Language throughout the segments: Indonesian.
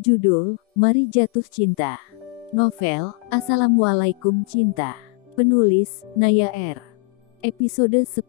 Judul, Mari Jatuh Cinta. Novel, Assalamualaikum Cinta. Penulis, Naya R. Episode 10.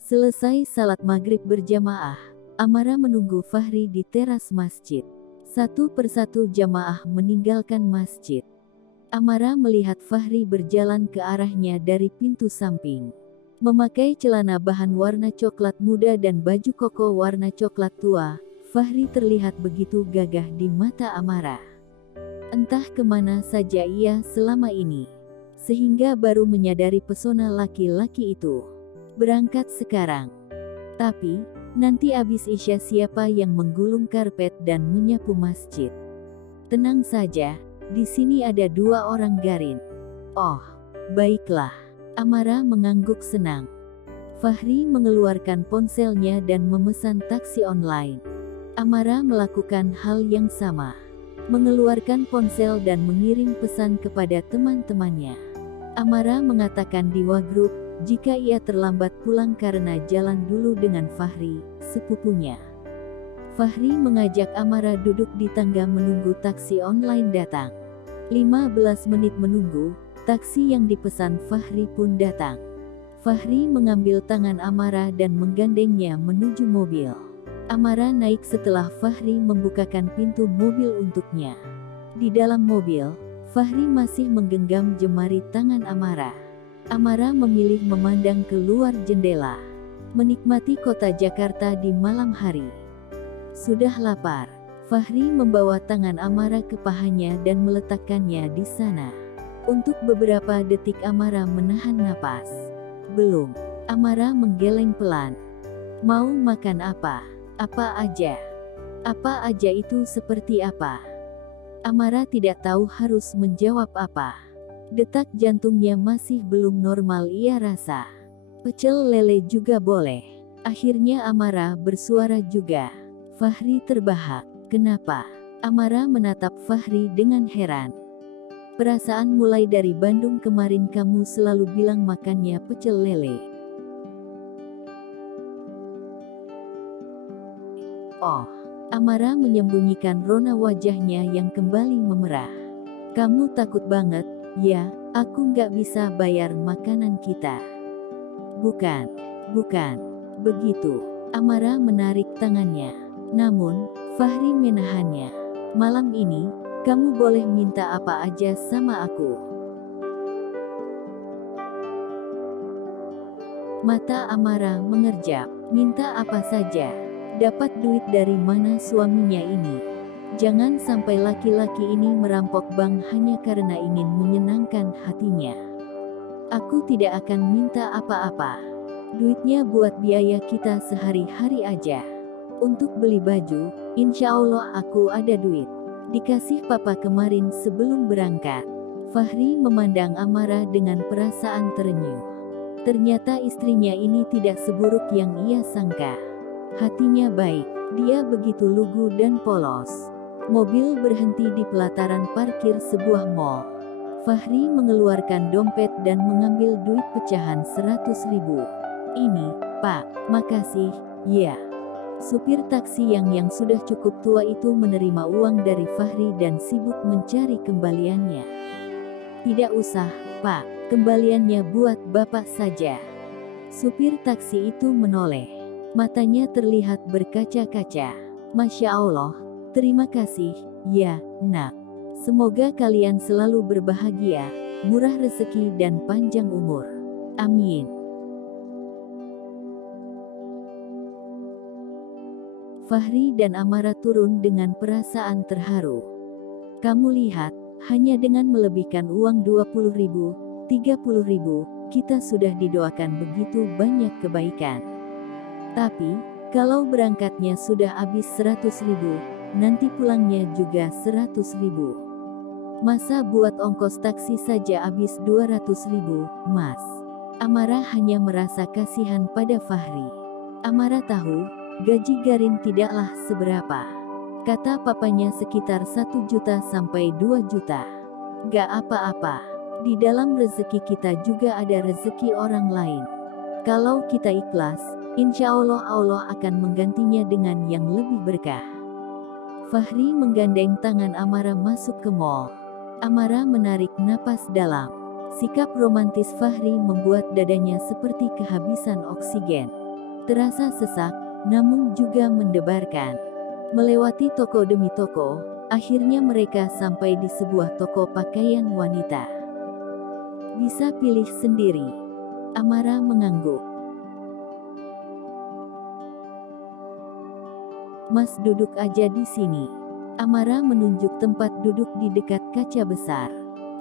Selesai salat maghrib berjamaah, Amara menunggu Fahri di teras masjid. Satu persatu jamaah meninggalkan masjid. Amara melihat Fahri berjalan ke arahnya dari pintu samping. Memakai celana bahan warna coklat muda dan baju koko warna coklat tua, Fahri terlihat begitu gagah di mata Amara. Entah kemana saja ia selama ini, sehingga baru menyadari pesona laki-laki itu. Berangkat sekarang. Tapi, nanti abis Isya siapa yang menggulung karpet dan menyapu masjid? Tenang saja, di sini ada 2 orang Garin. Oh, baiklah. Amara mengangguk senang. Fahri mengeluarkan ponselnya dan memesan taksi online. Amara melakukan hal yang sama. Mengeluarkan ponsel dan mengirim pesan kepada teman-temannya. Amara mengatakan di WA grup, jika ia terlambat pulang karena jalan dulu dengan Fahri, sepupunya. Fahri mengajak Amara duduk di tangga menunggu taksi online datang. 15 menit menunggu, taksi yang dipesan Fahri pun datang. Fahri mengambil tangan Amara dan menggandengnya menuju mobil. Amara naik setelah Fahri membukakan pintu mobil untuknya. Di dalam mobil, Fahri masih menggenggam jemari tangan Amara. Amara memilih memandang keluar jendela, menikmati kota Jakarta di malam hari. Sudah lapar, Fahri membawa tangan Amara ke pahanya dan meletakkannya di sana. Untuk beberapa detik Amara menahan napas. Belum. Amara menggeleng pelan. Mau makan apa? Apa aja? Apa aja itu seperti apa? Amara tidak tahu harus menjawab apa. Detak jantungnya masih belum normal ia rasa. Pecel lele juga boleh. Akhirnya Amara bersuara juga. Fahri terbahak. Kenapa? Amara menatap Fahri dengan heran. Perasaan mulai dari Bandung kemarin kamu selalu bilang makannya pecel lele. Oh, Amara menyembunyikan rona wajahnya yang kembali memerah. Kamu takut banget, ya, aku nggak bisa bayar makanan kita. Bukan, begitu. Amara menarik tangannya. Namun, Fahri menahannya. Malam ini, kamu boleh minta apa aja sama aku. Mata Amara mengerjap. Minta apa saja. Dapat duit dari mana suaminya ini? Jangan sampai laki-laki ini merampok bank hanya karena ingin menyenangkan hatinya. Aku tidak akan minta apa-apa. Duitnya buat biaya kita sehari-hari aja. Untuk beli baju, insya Allah aku ada duit. Dikasih papa kemarin sebelum berangkat. Fahri memandang Amara dengan perasaan terenyuh. Ternyata istrinya ini tidak seburuk yang ia sangka. Hatinya baik, dia begitu lugu dan polos. Mobil berhenti di pelataran parkir sebuah mall. Fahri mengeluarkan dompet dan mengambil duit pecahan 100.000. Ini, Pak, makasih, ya. Supir taksi yang sudah cukup tua itu menerima uang dari Fahri dan sibuk mencari kembaliannya. Tidak usah, Pak, kembaliannya buat Bapak saja. Supir taksi itu menoleh. Matanya terlihat berkaca-kaca. Masya Allah, terima kasih, ya, nak. Semoga kalian selalu berbahagia, murah rezeki dan panjang umur. Amin. Fahri dan Amara turun dengan perasaan terharu. Kamu lihat, hanya dengan melebihkan uang 20.000, 30.000, kita sudah didoakan begitu banyak kebaikan. Tapi, kalau berangkatnya sudah habis 100.000, nanti pulangnya juga 100.000. Masa buat ongkos taksi saja habis 200.000, Mas? Amara hanya merasa kasihan pada Fahri. Amara tahu, gaji Garin tidaklah seberapa. Kata papanya sekitar 1 juta sampai 2 juta. Gak apa-apa. Di dalam rezeki kita juga ada rezeki orang lain. Kalau kita ikhlas, insya Allah Allah akan menggantinya dengan yang lebih berkah. Fahri menggandeng tangan Amara masuk ke mall. Amara menarik napas dalam. Sikap romantis Fahri membuat dadanya seperti kehabisan oksigen. Terasa sesak, namun juga mendebarkan. Melewati toko demi toko, akhirnya mereka sampai di sebuah toko pakaian wanita. Bisa pilih sendiri. Amara mengangguk. Mas duduk aja di sini. Amara menunjuk tempat duduk di dekat kaca besar.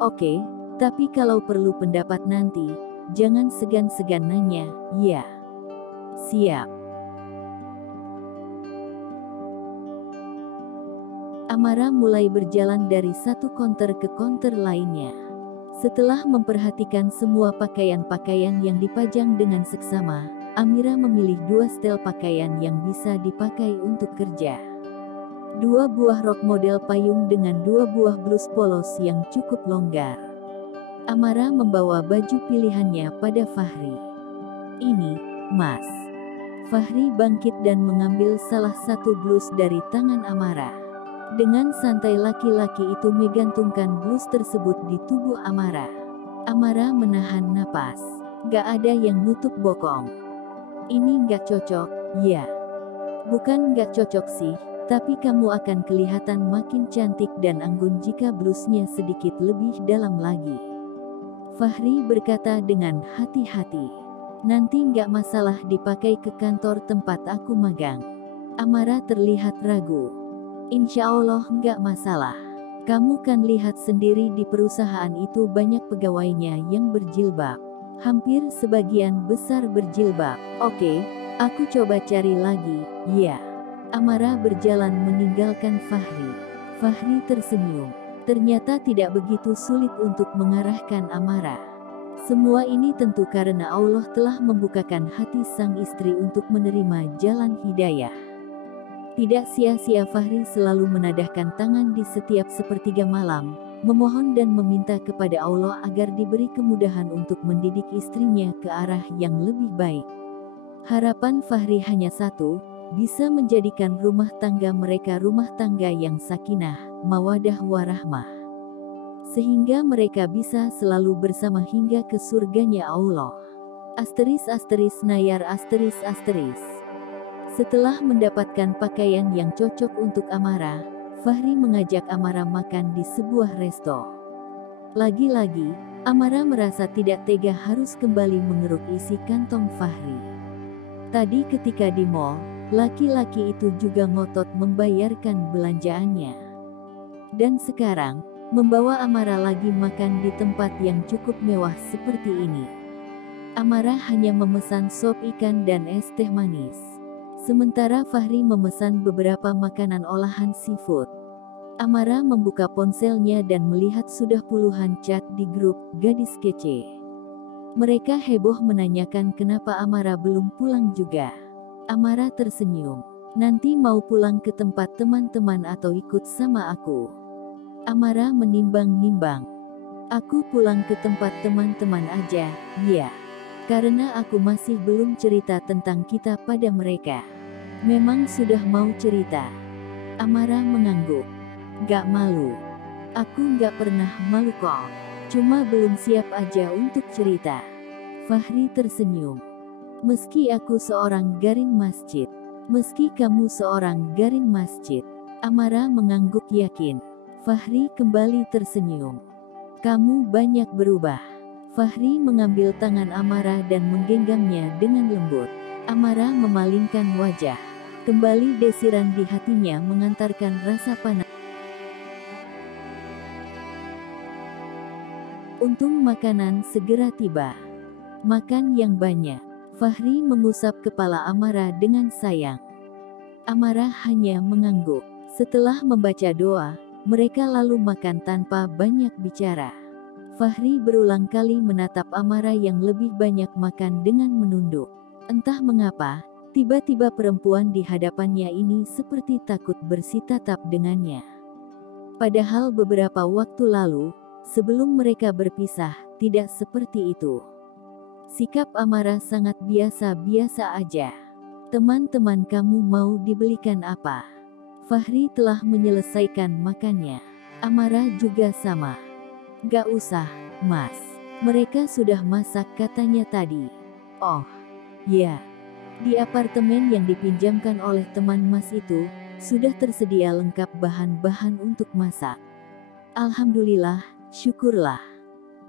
Oke, tapi kalau perlu pendapat nanti, jangan segan-segan nanya, ya. Siap. Amara mulai berjalan dari satu konter ke konter lainnya. Setelah memperhatikan semua pakaian-pakaian yang dipajang dengan seksama, Amira memilih 2 setel pakaian yang bisa dipakai untuk kerja. 2 buah rok model payung dengan 2 buah blus polos yang cukup longgar. Amara membawa baju pilihannya pada Fahri. Ini, Mas. Fahri bangkit dan mengambil salah satu blus dari tangan Amara. Dengan santai laki-laki itu menggantungkan blus tersebut di tubuh Amara. Amara menahan napas. Gak ada yang nutup bokong. Ini gak cocok, ya. Bukan gak cocok sih, tapi kamu akan kelihatan makin cantik dan anggun jika blusnya sedikit lebih dalam lagi. Fahri berkata dengan hati-hati. Nanti gak masalah dipakai ke kantor tempat aku magang. Amara terlihat ragu. Insya Allah nggak masalah. Kamu kan lihat sendiri di perusahaan itu banyak pegawainya yang berjilbab. Hampir sebagian besar berjilbab. Oke, aku coba cari lagi, ya. Amara berjalan meninggalkan Fahri. Fahri tersenyum. Ternyata tidak begitu sulit untuk mengarahkan Amara. Semua ini tentu karena Allah telah membukakan hati sang istri untuk menerima jalan hidayah. Tidak sia-sia Fahri selalu menadahkan tangan di setiap sepertiga malam, memohon dan meminta kepada Allah agar diberi kemudahan untuk mendidik istrinya ke arah yang lebih baik. Harapan Fahri hanya satu, bisa menjadikan rumah tangga mereka rumah tangga yang sakinah, mawadah warahmah. Sehingga mereka bisa selalu bersama hingga ke surganya Allah. Nayar. Setelah mendapatkan pakaian yang cocok untuk Amara, Fahri mengajak Amara makan di sebuah resto. Lagi-lagi, Amara merasa tidak tega harus kembali mengeruk isi kantong Fahri. Tadi ketika di mall, laki-laki itu juga ngotot membayarkan belanjaannya. Dan sekarang, membawa Amara lagi makan di tempat yang cukup mewah seperti ini. Amara hanya memesan sop ikan dan es teh manis. Sementara Fahri memesan beberapa makanan olahan seafood. Amara membuka ponselnya dan melihat sudah puluhan chat di grup gadis kece. Mereka heboh menanyakan kenapa Amara belum pulang juga. Amara tersenyum. Nanti mau pulang ke tempat teman-teman atau ikut sama aku? Amara menimbang-nimbang. Aku pulang ke tempat teman-teman aja, ya. Karena aku masih belum cerita tentang kita pada mereka. Memang sudah mau cerita. Amara mengangguk. Gak malu. Aku gak pernah malu kok. Cuma belum siap aja untuk cerita. Fahri tersenyum. Meski aku seorang garin masjid. Meski kamu seorang garin masjid. Amara mengangguk yakin. Fahri kembali tersenyum. Kamu banyak berubah. Fahri mengambil tangan Amara dan menggenggamnya dengan lembut. Amara memalingkan wajah. Kembali desiran di hatinya mengantarkan rasa panas. Untung makanan segera tiba. Makan yang banyak. Fahri mengusap kepala Amara dengan sayang. Amara hanya mengangguk. Setelah membaca doa, mereka lalu makan tanpa banyak bicara. Fahri berulang kali menatap Amara yang lebih banyak makan dengan menunduk. Entah mengapa, tiba-tiba perempuan di hadapannya ini seperti takut bersitatap dengannya. Padahal beberapa waktu lalu, sebelum mereka berpisah, tidak seperti itu. Sikap Amara sangat biasa-biasa aja. Teman-teman kamu mau dibelikan apa? Fahri telah menyelesaikan makannya. Amara juga sama. Gak usah, Mas. Mereka sudah masak katanya tadi. Oh, ya. Di apartemen yang dipinjamkan oleh teman Mas itu, sudah tersedia lengkap bahan-bahan untuk masak. Alhamdulillah, syukurlah.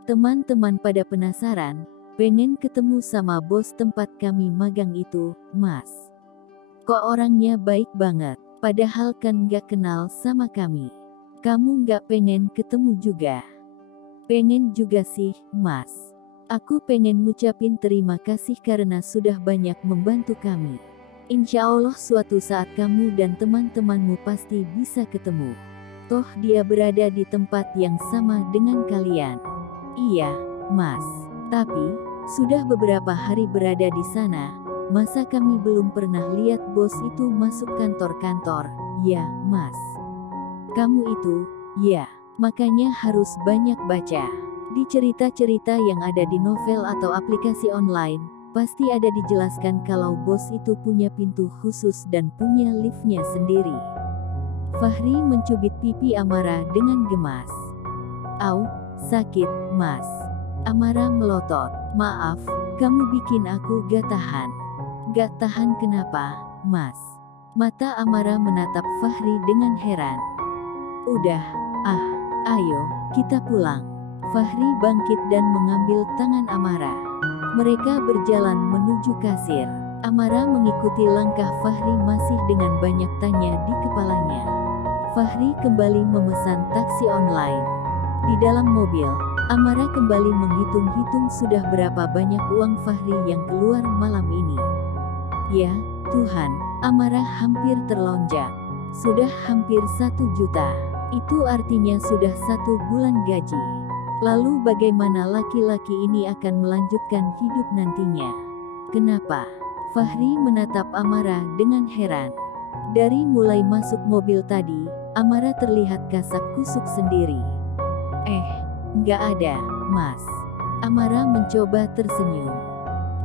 Teman-teman pada penasaran, pengen ketemu sama bos tempat kami magang itu, Mas. Kok orangnya baik banget, padahal kan gak kenal sama kami. Kamu gak pengen ketemu juga? Pengen juga sih, Mas. Aku pengen ngucapin terima kasih karena sudah banyak membantu kami. Insya Allah suatu saat kamu dan teman-temanmu pasti bisa ketemu. Toh dia berada di tempat yang sama dengan kalian. Iya, Mas. Tapi, sudah beberapa hari berada di sana, masa kami belum pernah lihat bos itu masuk kantor-kantor? Ya, Mas. Kamu itu, ya, makanya harus banyak baca. Di cerita-cerita yang ada di novel atau aplikasi online, pasti ada dijelaskan kalau bos itu punya pintu khusus dan punya liftnya sendiri. Fahri mencubit pipi Amara dengan gemas. Au, sakit, Mas. Amara melotot. Maaf, kamu bikin aku gak tahan. Gak tahan kenapa, Mas? Mata Amara menatap Fahri dengan heran. Udah, ayo, kita pulang. Fahri bangkit dan mengambil tangan Amara. Mereka berjalan menuju kasir. Amara mengikuti langkah Fahri masih dengan banyak tanya di kepalanya. Fahri kembali memesan taksi online. Di dalam mobil, Amara kembali menghitung-hitung sudah berapa banyak uang Fahri yang keluar malam ini. Ya, Tuhan, Amara hampir terlonjak. Sudah hampir 1 juta. Itu artinya sudah 1 bulan gaji. Lalu bagaimana laki-laki ini akan melanjutkan hidup nantinya? Kenapa? Fahri menatap Amara dengan heran. Dari mulai masuk mobil tadi, Amara terlihat kasak kusuk sendiri. Nggak ada, Mas. Amara mencoba tersenyum.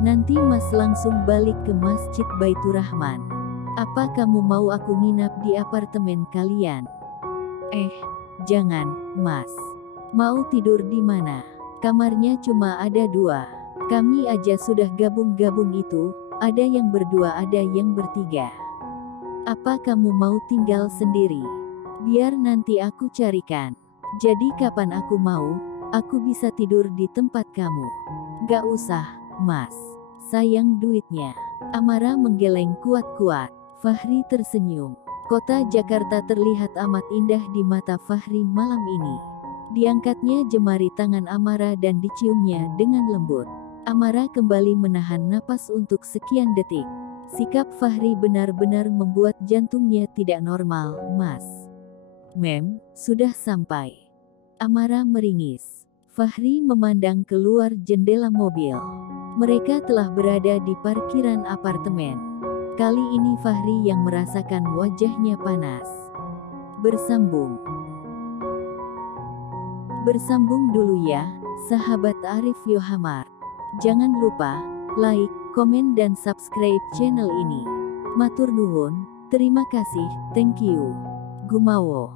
Nanti Mas langsung balik ke Masjid Baitur Rahman. Apa kamu mau aku nginap di apartemen kalian? Jangan, Mas. Mau tidur di mana? Kamarnya cuma ada 2. Kami aja sudah gabung-gabung itu, ada yang berdua ada yang bertiga. Apa kamu mau tinggal sendiri? Biar nanti aku carikan. Jadi kapan aku mau, aku bisa tidur di tempat kamu. Gak usah, Mas. Sayang duitnya. Amara menggeleng kuat-kuat. Fahri tersenyum. Kota Jakarta terlihat amat indah di mata Fahri malam ini. Diangkatnya jemari tangan Amara dan diciumnya dengan lembut. Amara kembali menahan napas untuk sekian detik. Sikap Fahri benar-benar membuat jantungnya tidak normal, Mas. Mem, sudah sampai. Amara meringis. Fahri memandang keluar jendela mobil. Mereka telah berada di parkiran apartemen. Kali ini Fahri yang merasakan wajahnya panas. Bersambung dulu ya, sahabat Arif Yohamar. Jangan lupa, like, komen dan subscribe channel ini. Matur nuwun, terima kasih, thank you. Gumawo.